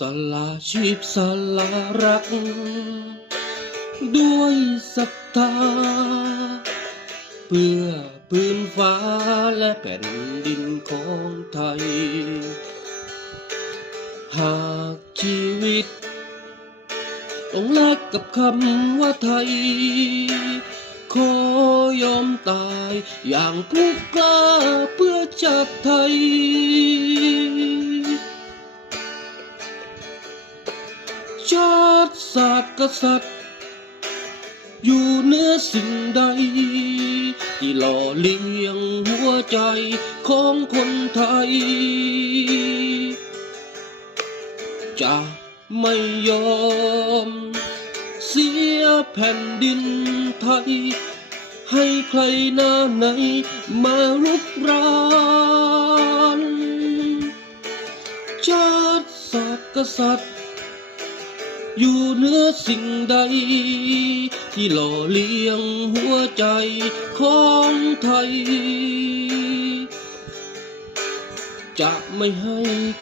สละชีพสละรักด้วยศรัทธาเพื่อพื้นฟ้าและแผ่นดินของไทยหากชีวิตต้องแลกกับคำว่าไทยขอยอมตายอย่างผู้กล้าเพื่อชาติไทยชาติศาสตร์กษัตริย์อยู่เหนือสิ่งใดที่หล่อเลี้ยงหัวใจของคนไทยจะไม่ยอมเสียแผ่นดินไทยให้ใครหน้าไหนมารุกรานชาติศาสตร์กษัตริย์อยู่เหนือสิ่งใดที่หล่อเลี้ยงหัวใจของไทยจะไม่ให้